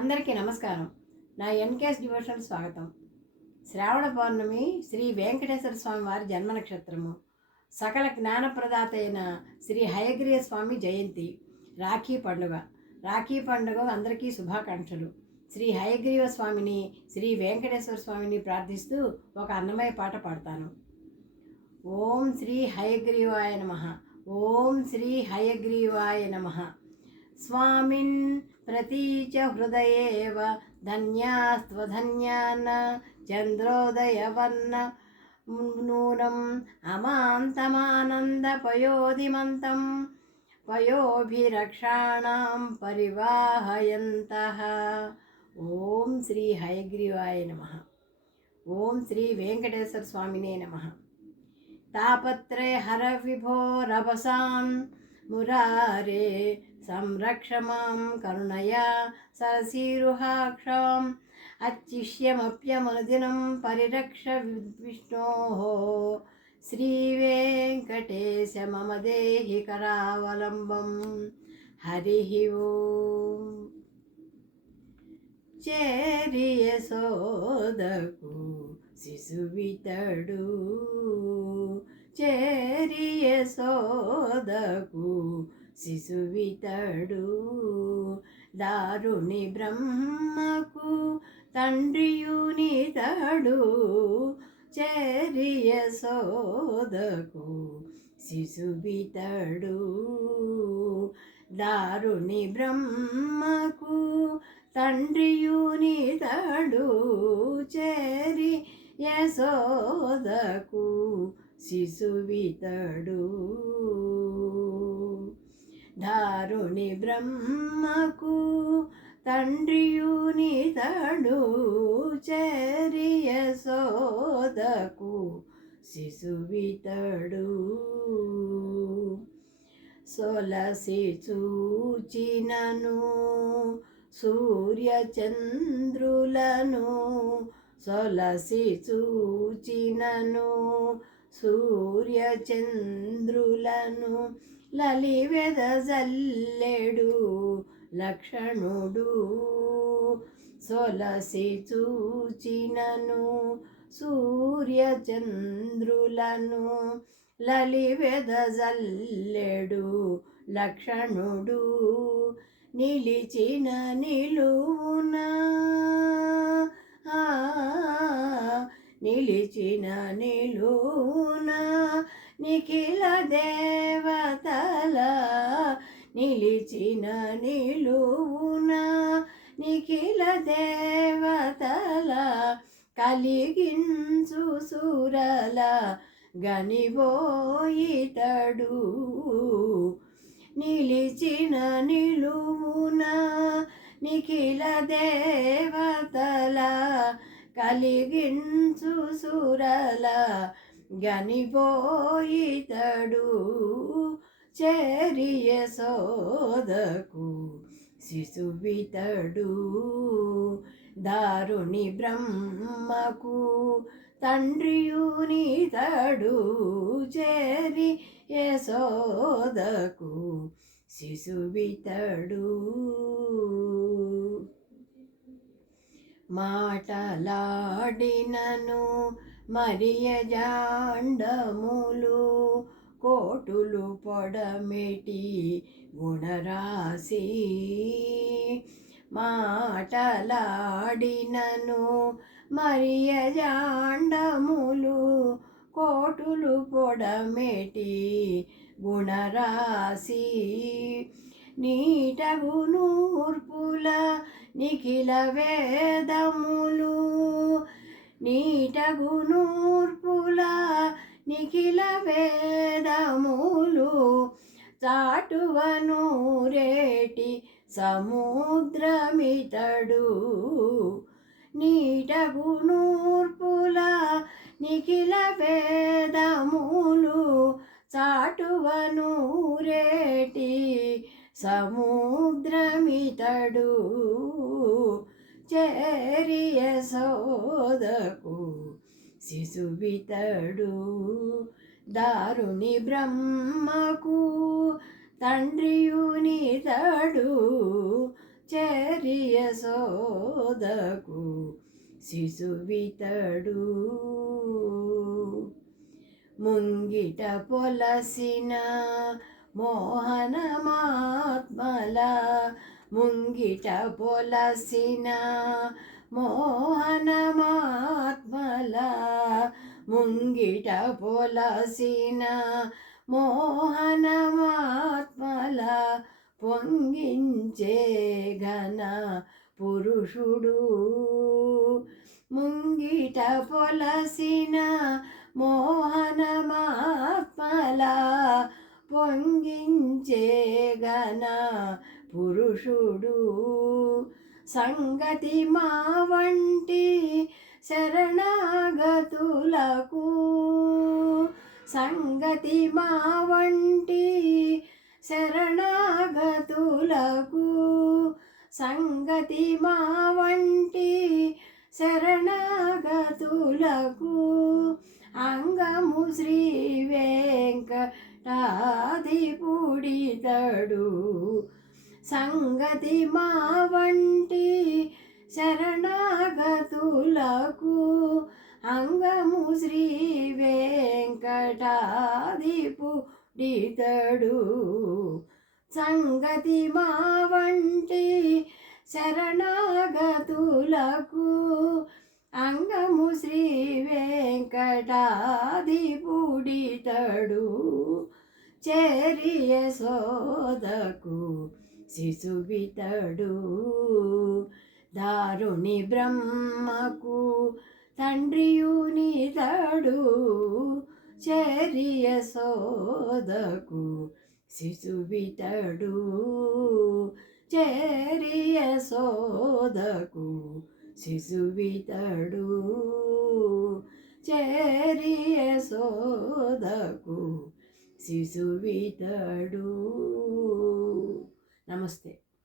అందరికీ నమస్కారం. నా ఎన్కేఎస్ డివోషనల్ స్వాగతం. శ్రావణ పౌర్ణమి శ్రీ వెంకటేశ్వర స్వామి వారి జన్మ నక్షత్రము. సకల జ్ఞానప్రదాత అయిన శ్రీ హయగ్రీవ స్వామి జయంతి. రాఖీ పండుగ అందరికీ శుభాకాంక్షలు. శ్రీ హయగ్రీవ స్వామిని, శ్రీ వెంకటేశ్వర స్వామిని ప్రార్థిస్తూ ఒక అన్నమయ పాట పాడతాను. ఓం శ్రీ హయగ్రీవాయ నమః. ఓం శ్రీ హయగ్రీవాయ నమః. స్వామిన్ ప్రతీచ హృదయేవ ధన్యాస్త్వధన్యాన చంద్రోదయవర్ణ నూనం అమాంతమానంద పయోధిమంతం పయోభిరక్షాణం పరివాహయంతః. ఓం శ్రీ హయగ్రీవాయ నమః. ఓం శ్రీ వెంకటేశ్వర స్వామినే నమః. తాపత్రయ హర విభో రభసాన్ మురారే సంరక్ష మాం కరుణయా సరసీరుహాక్షం అచ్చిష్యమప్యమనుదినం పరిరక్ష విష్ణోః. శ్రీవేంకటేశ మమ దేహి కరావలంబం. హరి ఓం. చేరి యశోదకు శిశువితడు, చేరి యశోదకు శిశువితడు, దారుని బ్రహ్మకు తండ్రియునితడు, చేరి యశోదకు శిశువితడు, దారుని బ్రహ్మకు తండ్రియునితడు, చేరి యశోదకు శిశువితడు, దారుని బ్రహ్మకు తండ్రియునితడు, చేరి యశోదకు శిశువితడు. సొలసి చూచినను సూర్యచంద్రులను, సొలసి చూచినను సూర్యచంద్రులను, లలివెదజల్లెడు లక్షణుడు, సొలసి చూచినను సూర్యచంద్రులను, లలివెదజల్లెడు లక్షణుడు, నిలిచిన నిలువున నిలిచిన నిలువున నిఖిల దేవతల, నిలిచిన నిలువున నిఖిల దేవతల, కలిగించు సురల గనివోయితడు, నిలిచిన నిలువున నిఖిల దేవతల, కలిగించు సురల గనివోయితడు, చేరి యశోదకు శిశువితడు, దారుని బ్రహ్మకు తండ్రియునితడు, చేరి యశోదకు శిశువితడు. మాటలాడినను మరియజాండములు, కోటులు పొడమెటి గుణరాశి, మాటలాడినను మరియజాండములు, కోటులు పొడమెటి గుణరాశి, నీటగు నూర్పుల నిఖిల వేదములు, నీటగు నూర్పుల నిఖిల వేదములు, చాటువను రేటి సముద్రమితడు, నీటగు నూర్పుల నిఖిల వేదములు, చాటువను రేటి సముద్రమితడు, చేరి యశోదకు శిశువితడు, దారుని బ్రహ్మకు తండ్రియునితడు, చెరియ సోదకు శిశువితడు ముంగిట పొలసిన మోహనమాత్మల ముంగిట పొలసిన మోహనమాత్మల ముంగిట పొలసిన మోహనమాత్మల పొంగించే ఘన పురుషుడు ముంగిట పొలసిన మోహనమాత్మల పొంగించే ఘన పురుషుడు సంగతి మా వంటి శరణాగతులకు సంగతి మా వంటి శరణాగతులకు సంగతి మా వంటి శరణాగతులకు అంగము శ్రీ వెంకటాధిపుడితడు సంగతి మా వంటి శరణాగతులకు అంగము శ్రీ వెంకటాధిపుడితడు సంగతి మా వంటి శరణాగతులకు అంగము శ్రీ వెంకటాధిపుడితడు చెరియ సోదకు శిశువితడు దారుని బ్రహ్మకు తండ్రియునితడు చెరియ సోదకు శిశువితడు చెరియ సోదకు శిశువితడు చెరియ సోదకు శిశువితడు. నమస్తే.